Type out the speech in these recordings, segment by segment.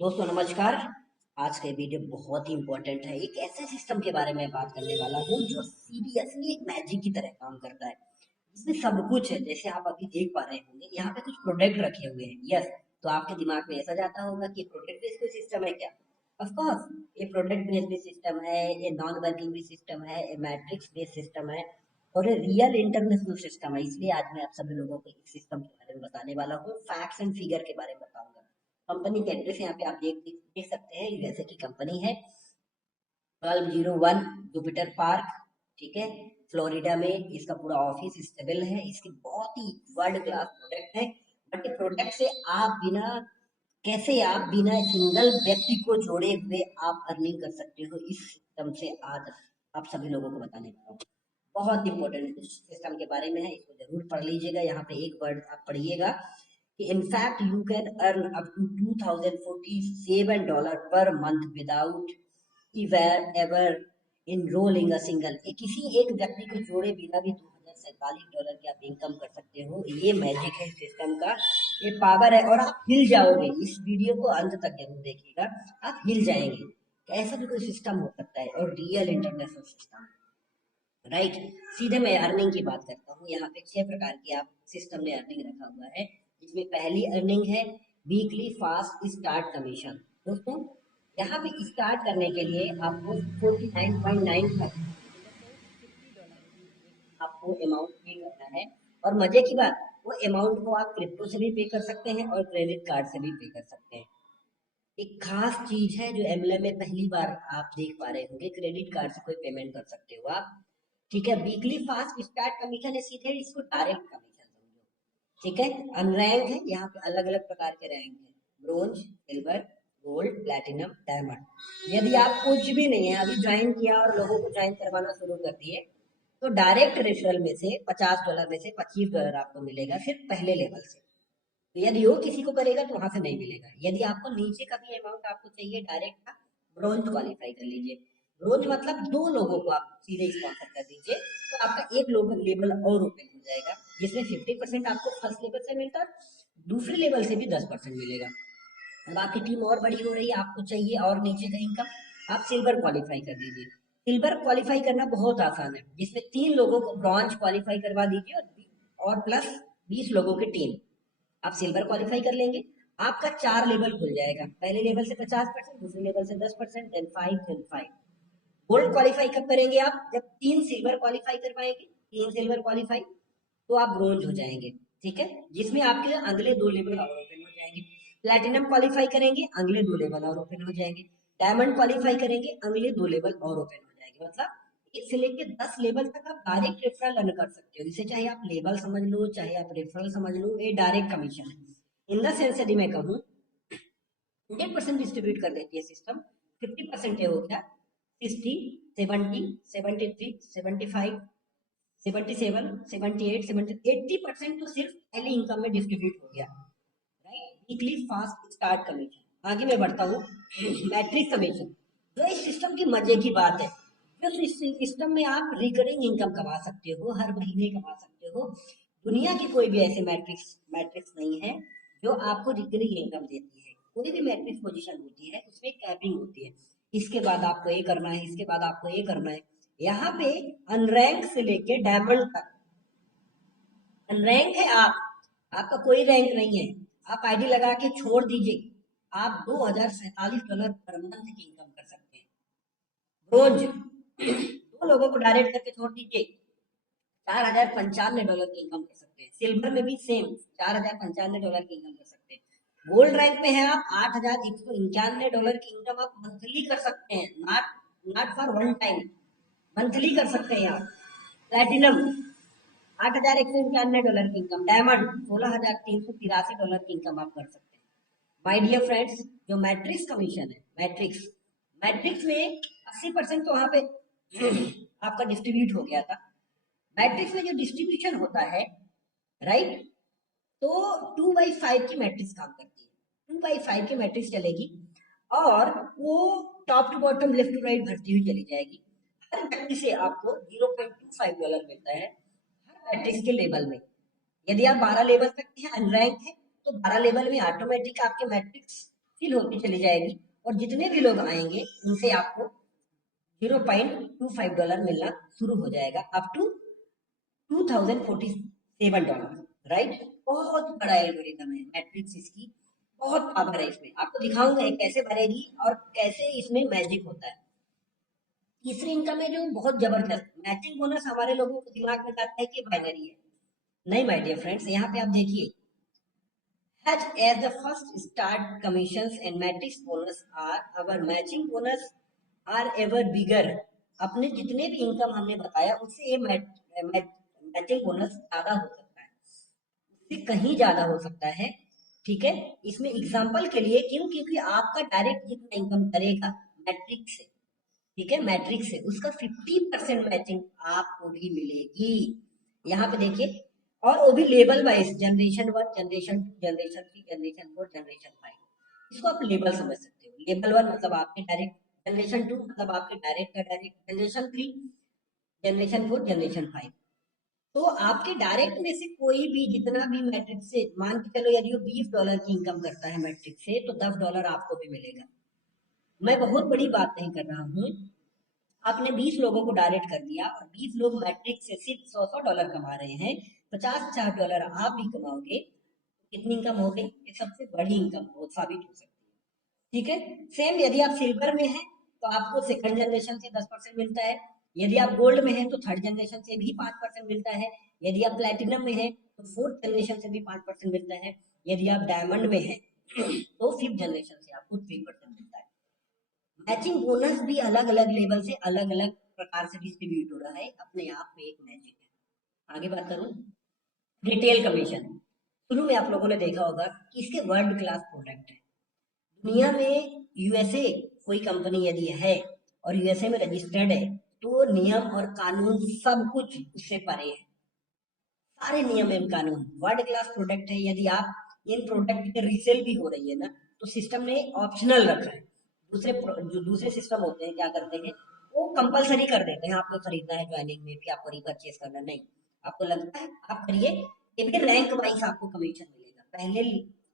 दोस्तों नमस्कार। आज का वीडियो बहुत ही इंपॉर्टेंट है। एक ऐसे सिस्टम के बारे में बात करने वाला हूँ जो सीरियसली एक मैजिक की तरह काम करता है। इसमें सब कुछ है, जैसे आप अभी देख पा रहे होंगे यहाँ पे कुछ प्रोडक्ट रखे हुए हैं। यस, तो आपके दिमाग में ऐसा जाता होगा कि प्रोडक्ट बेस्ड कोई सिस्टम है क्या। ऑफ कोर्स, ये प्रोडक्ट बेस्ड भी सिस्टम है, ये नॉन वर्किंग भी सिस्टम है, ये मैट्रिक्स बेस्ड सिस्टम है और ये रियल इंटरनेशनल सिस्टम है। इसलिए आज मैं आप सभी लोगों को इस सिस्टम के बारे में बताने वाला हूँ, फैक्ट्स एंड फिगर के बारे में बताऊंगा। कंपनी का एड्रेस यहाँ पे आप देख सकते हैं, यूएसए की कंपनी है। 1201 जुपिटर पार्क, ठीक है, फ्लोरिडा में इसका पूरा ऑफिस स्टेबल है। इसके बहुत ही वर्ल्ड क्लास प्रोडक्ट है। बट ये प्रोडक्ट से आप बिना सिंगल व्यक्ति को जोड़े हुए आप अर्निंग कर सकते हो। इस सिस्टम से आज आप सभी लोगों को बताने वाला हूँ। बहुत इंपॉर्टेंट सिस्टम के बारे में है, इसको जरूर पढ़ लीजिएगा। यहाँ पे एक वर्ड आप पढ़िएगा कि in fact you can earn up to $2047 per month without ever enrolling a single। किसी एक व्यक्ति को जोड़े बिना भी $2047 की आप इनकम कर सकते हो। ये मैजिक है सिस्टम का, ये पावर है और आप हिल जाओगे। इस वीडियो को अंत तक जरूर देखिएगा, आप हिल जाएंगे। ऐसा भी कोई सिस्टम हो सकता है और रियल इंटरनेशनल सिस्टम, राइट। सीधे मैं अर्निंग की बात करता हूँ। यहाँ पे 6 प्रकार की आप सिस्टम में अर्निंग रखा हुआ है, जिसमें पहली अर्निंग है वीकली फास्ट स्टार्ट कमीशन। दोस्तों, यहाँ पे स्टार्ट करने के लिए आपको 49.9 आपको अमाउंट पे करना है। और मजे की बात, वो अमाउंट को आप क्रिप्टो से भी पे कर सकते हैं और क्रेडिट कार्ड से भी पे कर सकते हैं। एक खास चीज है जो एमएलएम में पहली बार आप देख पा रहे होंगे, क्रेडिट कार्ड से कोई पेमेंट कर सकते हो आप। ठीक है, वीकली फास्ट स्टार्ट कमीशन है, सीधे इसको डायरेक्ट कमीशन समझो। ठीक है, अनरैंक है, यहाँ पे अलग अलग प्रकार के रैंक है, bronze, silver, gold, platinum, diamond. यदि आप कुछ भी नहीं है, अभी ज्वाइन किया और लोगों को ज्वाइन करवाना शुरू कर दिए, तो डायरेक्ट रेफरल में से $50 में से $25 आपको मिलेगा सिर्फ पहले लेवल से। तो यदि वो किसी को करेगा तो वहां से नहीं मिलेगा। यदि आपको नीचे का भी अमाउंट आपको चाहिए डायरेक्ट का, ब्रोंज क्वालिफाई कर लीजिए। ब्रोंज मतलब 2 लोगों को आप सीधे स्पॉन्सर कर दीजिए, तो आपका एक लोग लेवल और ओपन हो जाएगा, जिसमें 50% आपको फर्स्ट लेवल से मिलता है, दूसरे लेवल से भी 10% मिलेगा। अब आपकी टीम और बड़ी हो रही है, आपको चाहिए और नीचे का इनकम, आप सिल्वर क्वालिफाई कर दीजिए। सिल्वर क्वालिफाई करना बहुत आसान है, जिसमें 3 लोगों को ब्रॉन्ज क्वालिफाई करवा दीजिए और प्लस 20 लोगों की टीम, आप सिल्वर क्वालिफाई कर लेंगे। आपका 4 लेवल खुल जाएगा, पहले लेवल से 50%, दूसरे लेवल से 10%, देन 5, देन 5। गोल्ड क्वालिफाई कब करेंगे आप? जब 3 सिल्वर क्वालिफाई करवाएंगे, 3 सिल्वर क्वालिफाई, तो आप ब्रोंज हो जाएंगे। ठीक है, जिसमें आपके अगले 2 लेवल और ओपन हो जाएंगे। प्लेटिनम क्वालिफाई करेंगे, अगले 2 लेवल और ओपन हो जाएंगे। डायमंड क्वालिफाई करेंगे, अगले 2 लेवल और ओपन हो जाएंगे। मतलब 1 से लेके 10 लेवल तक आप डायरेक्ट रेफरल रन कर सकते हो। इसे चाहे आप लेवल समझ लो, चाहे आप रेफरल समझ लो, ये डायरेक्ट कमीशन है। इन द सेंस यदि मैं कहूँ, 100% डिस्ट्रीब्यूट कर देती है सिस्टम। 50% ये हो गया, 60, 70, 73, 75, 77, 78, 80% तो सिर्फ पहले इनकम में डिस्ट्रीब्यूट हो गया, right. Weekly fast start commission. आगे मैं बढ़ता हूँ, मैट्रिक कमीशन, जो इस सिस्टम की मजे की बात है। जो इस सिस्टम में आप रिकरिंग इनकम कमा सकते हो, हर महीने कमा सकते हो। दुनिया की कोई भी ऐसे मैट्रिक्स मैट्रिक्स नहीं है जो आपको रिकरिंग इनकम देती है। कोई भी मैट्रिक्स पोजीशन होती है उसमें कैपिंग होती है, इसके बाद आपको ये करना है, इसके बाद आपको ये करना है। यहाँ पे अनरैंक से लेके डायमंड तक, रैंक है आपका कोई रैंक नहीं है। आप आईडी लगा के छोड़ दीजिए, आप $2047 पर मंथ की इनकम कर सकते हैं रोज। 2 लोगों को डायरेक्ट करके छोड़ दीजिए, $4095 की इनकम कर सकते हैं। सिल्वर में भी सेम, $4095 की इनकम कर सकते हैं। गोल्ड रैंक में है आप, $8191 की इनकम आप मंथली कर सकते हैं, not not for one time, monthly कर सकते हैं आप। प्लेटिनम $8191 की इनकम। डायमंड $16,383 की इनकम आप कर सकते हैं। माय डियर फ्रेंड्स, जो मैट्रिक्स कमीशन है, मैट्रिक्स मैट्रिक्स में 80% तो वहां पे आपका डिस्ट्रीब्यूट हो गया था। मैट्रिक्स में जो डिस्ट्रीब्यूशन होता है, राइट, तो 2/5 की मैट्रिक्स काम करती है। 2/5 की मैट्रिक्स चलेगी और वो top to bottom, left to right भरती हुई चली जाएगी। हर व्यक्ति से आपको $0.25 मिलता है हर मैट्रिक्स के लेवल में। यदि आप 12 लेवल तक के हैं, अनरैंक है, तो 12 लेवल में ऑटोमेटिक आपके मैट्रिक्स फिल होती चली जाएगी और जितने भी लोग आएंगे उनसे आपको $0.25 मिलना शुरू हो जाएगा अप टू $2047, राइट। बहुत बड़ा एल्गोरिथम है मैट्रिक्स, इसकी बहुत पावर है। इसमें आपको दिखाऊंगा ये कैसे भरेगी और कैसे इसमें मैजिक होता है। तीसरी इनकम है जो बहुत जबरदस्त, मैचिंग बोनस हमारे लोगों को दिमाग में आता है कि बाइनरी है। नहीं माय डियर फ्रेंड्स, यहाँ पे आप देखिए, as the first start commissions and matrix bonus are our matching bonus are ever bigger। अपने जितने भी इनकम हमने बताया उससे ये मैचिंग बोनस ज्यादा हो सकता है, उससे कहीं ज्यादा हो सकता है, ठीक है। इसमें एग्जांपल के लिए क्यों, क्योंकि आपका डायरेक्ट जितना इनकम करेगा मैट्रिक्स से, ठीक है, मैट्रिक्स से उसका 50% मैचिंग आपको भी मिलेगी। यहाँ पे देखिए, और वो भी level wise, generation 1, generation 2, generation 3, generation 4, generation 5। इसको आप लेवल समझ सकते हो। लेवल 1 मतलब आपके डायरेक्ट, जनरेशन 2 मतलब आपके डायरेक्ट का डायरेक्ट, जनरेशन 3, जनरेशन 4, जनरेशन 5। तो आपके डायरेक्ट में से कोई भी जितना भी मैट्रिक्स से, मान के चलो यदि वो $20 की इनकम करता है मैट्रिक्स से, तो $10 आपको भी मिलेगा। मैं बहुत बड़ी बात नहीं कर रहा हूँ, आपने 20 लोगों को डायरेक्ट कर दिया और 20 लोग मैट्रिक से सिर्फ $100 कमा रहे हैं, $50 आप भी कमाओगे, कितनी इनकम हो गई? ये सबसे बड़ी इनकम हो साबित हो सकती है, ठीक है। सेम यदि आप सिल्वर में हैं तो आपको सेकंड जनरेशन से 10% मिलता है, यदि आप गोल्ड में हैं तो थर्ड जनरेशन से भी 5% मिलता है, यदि आप प्लेटिनम में हैं तो फोर्थ जनरेशन से भी 5% मिलता है, यदि आप डायमंड में हैं तो फिफ्थ जनरेशन से आपको 3% मिलता है। मैचिंग बोनस भी अलग अलग लेवल से अलग अलग प्रकार से डिस्ट्रीब्यूट हो रहा है, अपने आप में एक मैजिक है। आगे बात करूं, रिटेल कमीशन। शुरू में आप लोगों ने देखा होगा कि इसके वर्ल्ड क्लास प्रोडक्ट है। दुनिया में यूएसए कोई कंपनी यदि है और यूएसए में रजिस्टर्ड है तो नियम और कानून सब कुछ उससे परे है, सारे नियम एवं कानून। वर्ल्ड क्लास प्रोडक्ट है, यदि आप इन प्रोडक्ट की रीसेल भी हो रही है ना, तो सिस्टम ने ऑप्शनल रखा है। जो दूसरे सिस्टम होते हैं क्या करते हैं, वो कंपलसरी कर देते हैं आपको खरीदना है, ज्वाइनिंग में भी आपको रिपर्चेज करना, नहीं, आपको लगता है आप करिए, ये भी रैंक वाइज आपको कमीशन मिलेगा। पहले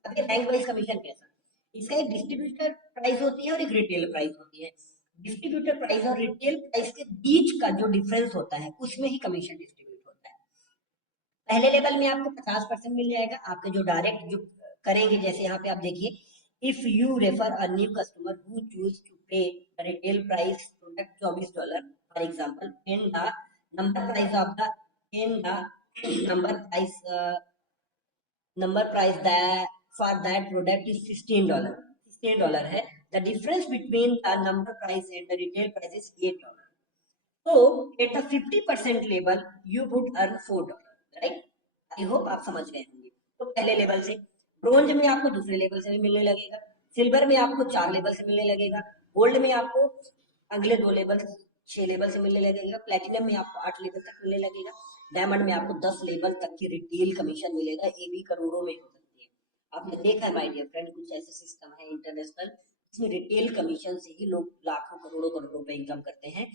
अभी रैंक वाइज कमीशन कैसा, इसका एक डिस्ट्रीब्यूटर प्राइस होती है और एक रिटेल प्राइस होती है। डिस्ट्रीब्यूटर प्राइस और रिटेल प्राइस के बीच का जो डिफरेंस होता है उसमें ही कमीशन डिस्ट्रीब्यूट होता है। पहले लेवल में आपको 50% मिल जाएगा, आपके जो डायरेक्ट जो करेंगे, जैसे यहाँ पे आप देखिए, if you refer a new customer who choose to pay retail price product $24 for example, in the number price of the in the number price number price that for that product is $16 है, the difference between the number price and the retail price is $8। तो at the 50% level you would earn $4, right. I hope आप समझ गए होंगे। तो पहले level से, bronze में आपको दूसरे लेवल से भी मिलने लगेगा, सिल्वर में आपको 4 लेवल से मिलने लगेगा, गोल्ड में आपको अगले 2 लेवल 6 लेवल से मिलने लगेगा, प्लेटिनम में आपको 8 लेवल तक मिलने लगेगा, डायमंड में आपको 10 लेवल तक की रिटेल कमीशन मिलेगा। ये भी करोड़ों में हो सकती है। आपने देखा है माय डियर फ्रेंड, कुछ ऐसे सिस्टम है इंटरनेशनल, इसमें रिटेल कमीशन से ही लोग लाखों करोड़ों करोड़ों रुपए इनकम करते हैं।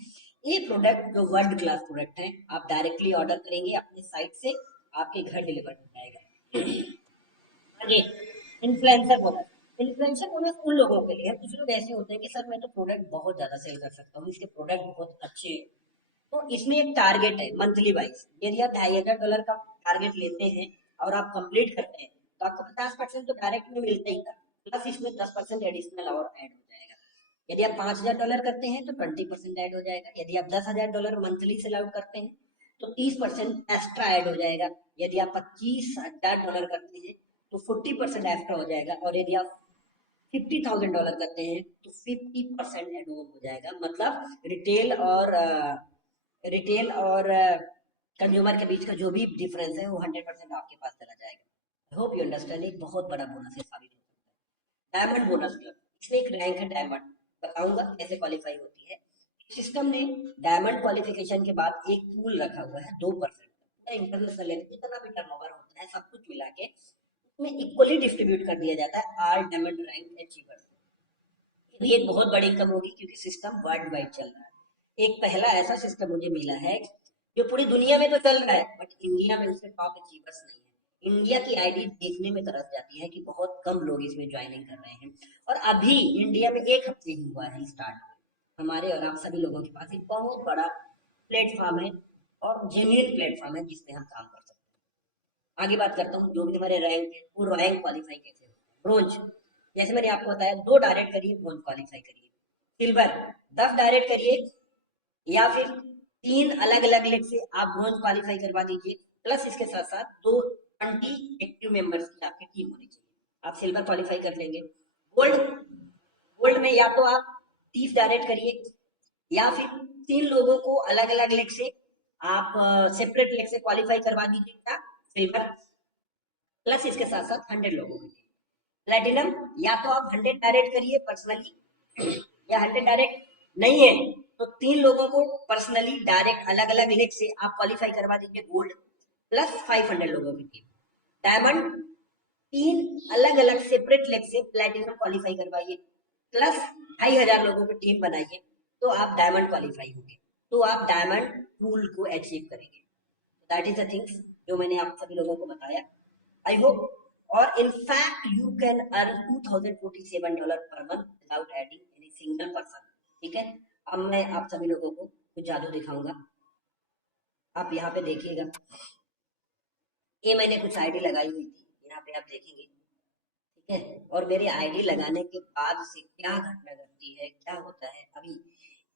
ये प्रोडक्ट जो वर्ल्ड क्लास प्रोडक्ट है, आप डायरेक्टली ऑर्डर करेंगे अपने साइट से, आपके घर डिलीवर हो जाएगा। आगे, इन्फ्लुएंसर बोनस। इन्फ्लुएंसर बोनस उन लोगों के लिए है, कुछ लोग ऐसे होते हैं कि सर मैं तो प्रोडक्ट बहुत ज्यादा सेल कर सकता हूँ, इसके प्रोडक्ट बहुत अच्छे हैं। तो इसमें एक टारगेट है मंथली वाइज, यदि आप $2500 का टारगेट लेते हैं और आप कंप्लीट करते हैं तो आपको 50% तो डायरेक्ट में मिलता ही था, प्लस इसमें 10% एडिशनल और ऐड हो जाएगा। यदि आप $5000 करते हैं तो 20% ऐड हो जाएगा, यदि आप $10,000 मंथली सेल आउट करते हैं तो 30% एक्स्ट्रा ऐड हो जाएगा, यदि आप $25,000 करते हैं तो 40% एक्स्ट्रा हो जाएगा, और यदि आप $50,000 करते हैं तो 50% ऐड हो जाएगा। मतलब रिटेल और कंज्यूमर के बीच का जो भी डिफरेंस है वो 100% आपके पास चला जाएगा। I hope you understand. एक बहुत बड़ा बोनस है, साबित हो सकता है। डायमंड बोनस क्लब, इसमें एक रैंक है डायमंड, बताऊंगा कैसे क्वालिफाई होती है। सिस्टम ने डायमंड क्वालिफिकेशन के बाद एक पूल रखा हुआ है 2%, इंटरनेशनल लेवल जितना भी टर्नओवर होता है सब कुछ मिला के उसमें इक्वली डिस्ट्रीब्यूट कर दिया जाता है ऑल डायमंड रैंक अचीवर्स। ये एक बहुत बड़ी इनकम होगी क्योंकि सिस्टम वर्ल्ड वाइड चल रहा है। एक पहला ऐसा सिस्टम मुझे मिला है जो पूरी दुनिया में तो चल रहा है बट इंडिया में उसके टॉप अचीवर्स नहीं है। इंडिया की आईडी देखने में तरस जाती है कि बहुत कम लोग इसमें ज्वाइनिंग कर रहे हैं। और अभी इंडिया में 1 हफ्ते ही हुआ है स्टार्ट। हमारे और आप सभी लोगों के पास एक बहुत बड़ा प्लेटफॉर्म है और जेन्युइन प्लेटफॉर्म है जिसपे हम काम कर सकते हैं। आगे बात करता हूँ, जो भी हमारे रैंक है वो रैंक क्वालिफाई कैसे होता है। ब्रोंज, जैसे मैंने आपको बताया 2 डायरेक्ट करिए, ब्रोंज क्वालिफाई करिए। सिल्वर 10 डायरेक्ट करिए, या फिर 3 अलग अलग लेग से आप ब्रोंज क्वालिफाई करवा दीजिए, प्लस इसके साथ साथ 20 एक्टिव मेंबर्स की आपकी टीम होनी चाहिए, आप सिल्वर क्वालिफाई कर लेंगे। गोल्ड, गोल्ड में या तो आप 30 डायरेक्ट करिए, या फिर 3 लोगों को अलग अलग लेग से आप सेपरेट लेग से क्वालिफाई करवा दीजिएगा सिल्वर, प्लस इसके साथ साथ 100 लोगों के लिए। प्लेटिनम, या तो आप 100 डायरेक्ट करिए पर्सनली, या 100 डायरेक्ट नहीं है तो 3 लोगों को पर्सनली डायरेक्ट अलग अलग लेग से आप क्वालिफाई करवा दीजिए गोल्ड, प्लस 500 लोगों की टीम। डायमंड, 3 अलग अलग सेपरेट लेग से प्लेटिनम क्वालिफाई करवाइए, प्लस 2500 लोगों की टीम बनाइए, तो आप डायमंड क्वालिफाई होंगे, तो आप डायमंड पूल को अचीव करेंगे। दैट इज द थिंग्स जो मैंने आप सभी लोगों को बताया, आई होप। और in fact you can earn $2047 per month without adding any single person। ठीक है, अब मैं आप सभी लोगों को कुछ जादू दिखाऊंगा, आप यहाँ पे देखिएगा। ये मैंने कुछ आईडी लगाई हुई थी, यहाँ पे आप देखेंगे, ठीक है। और मेरी आईडी लगाने के बाद से क्या घटना घटती है, क्या होता है, अभी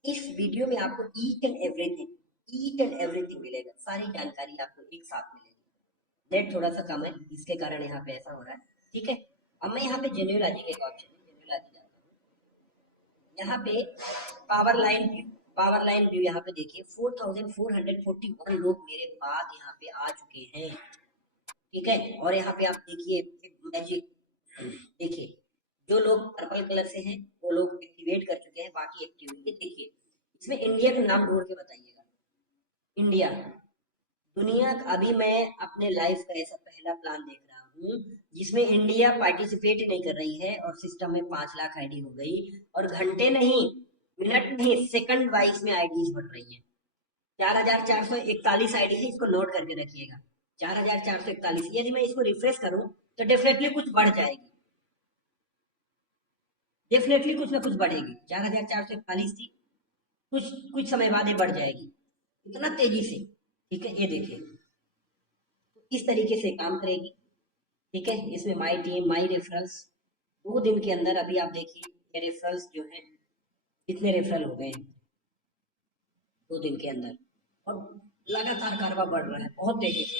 इस वीडियो में आपको ईच एंड एवरीथिंग मिलेगा, सारी जानकारी आपको एक साथ मिलेगी। नेट थोड़ा सा कम है, इसके कारण यहाँ पे ऐसा हो रहा है, ठीक है। अब मैं यहाँ पे जेन्युइनलिटी के एक ऑप्शन है, जेन्युइनलिटी जाता हूँ, यहाँ पे पावर लाइन व्यू यहाँ पे देखिए 4441 लोग मेरे बाद यहाँ पे आ चुके हैं, ठीक है। और यहाँ पे आप देखिए मैजिक, देखिए जो लोग पर्पल कलर से हैं वो लोग एक्टिवेट कर चुके हैं, बाकी एक्टिव हुए। देखिए इसमें इंडिया का नाम ढूंढ के बताइएगा, इंडिया, दुनिया का। अभी मैं अपने लाइफ का ऐसा पहला प्लान देख रहा हूँ जिसमें इंडिया पार्टिसिपेट ही नहीं कर रही है और सिस्टम में 5 लाख आईडी हो गई, और घंटे नहीं, मिनट नहीं, सेकंड वाइज में आईडीज बढ़ रही है। 4441 आईडी है, इसको नोट करके रखिएगा, 4441। यदि मैं इसको रिफ्रेश करूं तो डेफिनेटली कुछ बढ़ जाएगी, डेफिनेटली कुछ ना कुछ बढ़ेगी। 4441 थी, कुछ समय बाद ये बढ़ जाएगी, इतना तेजी से, ठीक है। ये देखिए इस तरीके से काम करेगी, ठीक है। इसमें माई टीम, माई रेफरल्स, 2 दिन के अंदर अभी आप देखिए ये रेफरल्स जो है कितने रेफरल हो गए 2 दिन के अंदर, और लगातार कारवा बढ़ रहा है बहुत तेजी से,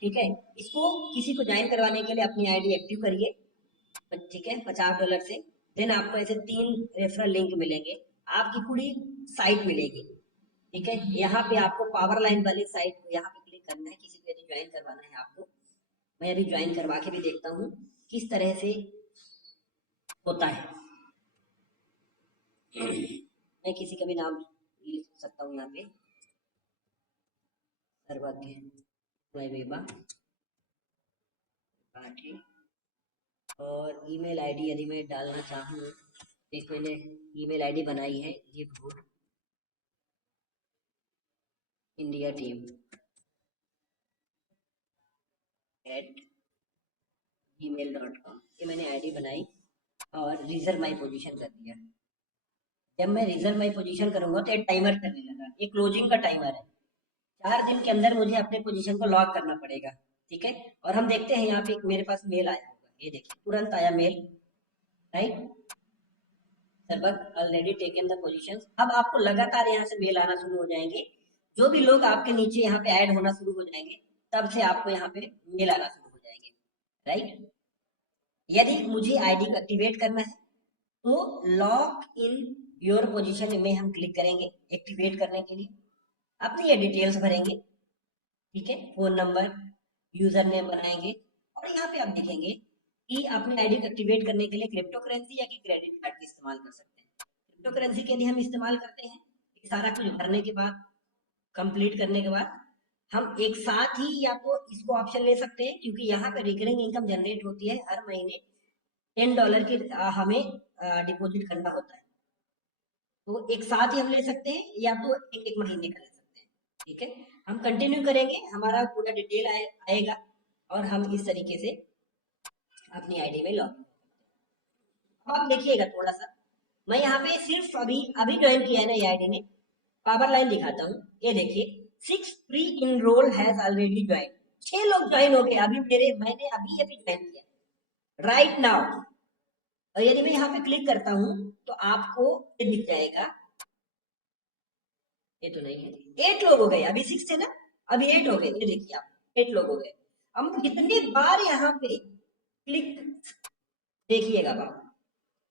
ठीक है। इसको किसी को ज्वाइन करवाने के लिए अपनी आईडी एक्टिव करिए, ठीक है, $50 से। देन आपको ऐसे 3 रेफरल लिंक मिलेंगे, आपकी पूरी साइट मिलेगी, ठीक है। यहाँ पे आपको पावर लाइन वाली साइट को यहाँ पे क्लिक करना है, किसी को यदि ज्वाइन करवाना है आपको। मैं अभी ज्वाइन करवा के भी देखता हूँ किस तरह से होता है। मैं किसी का भी नाम लिख सकता हूँ यहाँ पे, सर्वज्ञ वैभवा पाठी, और ईमेल आईडी यदि मैं डालना चाहूँ, एक मैंने ईमेल आईडी बनाई है, ये गुड इंडिया टीम @gmail.com, ये मैंने आईडी बनाई और रिजर्व माई पोजीशन कर दिया। जब मैं रिजर्व माई पोजीशन करूंगा तो एक टाइमर करने लगा, ये क्लोजिंग का टाइमर है, 4 दिन के अंदर मुझे अपने पोजीशन को लॉक करना पड़ेगा, ठीक है। और हम देखते हैं यहाँ पे एक मेरे पास मेल आया होगा, ये देखिए तुरंत आया मेल, राइट, सर्वक ऑलरेडी टेकन द पोजीशंस। अब आपको लगातार यहाँ से मेल आना शुरू हो जाएंगे, जो भी लोग आपके नीचे यहाँ पे ऐड होना शुरू हो जाएंगे तब से आपको यहाँ पे मेल आना शुरू हो जाएंगे, राइट। यदि मुझे आईडी को एक्टिवेट करना है तो लॉक इन योर पोजीशन में हम क्लिक करेंगे एक्टिवेट करने के लिए, अपनी ये डिटेल्स भरेंगे, ठीक है, फोन नंबर, यूजर नेम बनाएंगे, और यहाँ पे आप देखेंगे कि अपने आईडी को एक्टिवेट करने के लिए क्रिप्टो करेंसी या कि क्रेडिट कार्ड का इस्तेमाल कर सकते हैं। क्रिप्टो करेंसी के लिए हम इस्तेमाल करते हैं, सारा कुछ भरने के बाद, कंप्लीट करने के बाद हम एक साथ ही या तो इसको ऑप्शन ले सकते हैं, क्योंकि यहाँ पे रिकरिंग इनकम जनरेट होती है हर महीने $10 की हमें डिपॉजिट करना होता है, तो एक साथ ही हम ले सकते हैं या तो एक एक महीने का ले सकते हैं, ठीक है। हम कंटिन्यू करेंगे, हमारा पूरा डिटेल आएगा, और हम इस तरीके से अपनी आईडी में लॉग। अब आप देखिएगा थोड़ा सा, मैं यहाँ पे सिर्फ अभी अभी ज्वाइन किया है ना ये आईडी ने, पावर लाइन दिखाता हूँ। ये देखिए 6 pre enrol has already join, 6 लोग ज्वाइन हो गए अभी मैंने अभी अभी ज्वाइन किया राइट नाउ। और यदि मैं यहाँ पे क्लिक करता हूँ तो आपको ये दिख जाएगा, ये तो नहीं है, 8 लोग हो गए, अभी 6 थे ना, अभी 8 हो गए, ये देखिए आप 8 लोग हो गए। हम कितनी बार यहाँ पे क्लिक, देखिएगा आप,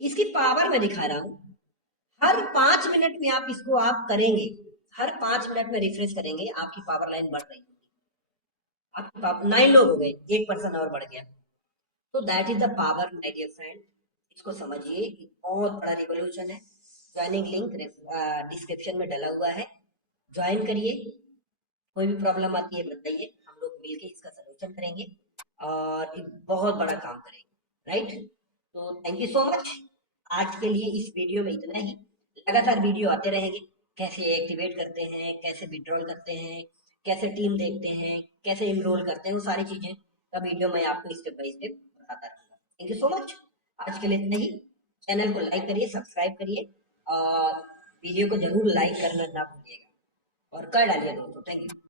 इसकी पावर मैं दिखा रहा हूँ। हर 5 मिनट में आप इसको आप करेंगे, हर 5 मिनट में रिफ्रेश करेंगे, आपकी पावर लाइन बढ़ रही है। आपकी पावर 9 लोग हो गए, 1% और बढ़ गया। तो that is the power my dear friend, इसको समझिए, बहुत बड़ा रिवोल्यूशन है। ज्वाइनिंग लिंक डिस्क्रिप्शन में डला हुआ है, ज्वाइन करिए। कोई भी प्रॉब्लम आती है बताइए, हम लोग मिलके इसका सलूशन करेंगे और एक बहुत बड़ा काम करेंगे, राइट। तो थैंक यू सो मच, आज के लिए इस वीडियो में इतना ही। लगातार वीडियो आते रहेंगे, कैसे एक्टिवेट करते हैं, कैसे विड्रॉल करते हैं, कैसे टीम देखते हैं, कैसे इनरोल करते हैं, वो सारी चीजें का वीडियो मैं आपको स्टेप बाय स्टेप बताता रहूंगा। थैंक यू सो मच, आज के लिए इतना ही। चैनल को लाइक करिए, सब्सक्राइब करिए और वीडियो को जरूर लाइक करना ना भूलिएगा और कर डालिए दोस्तों। Thank you.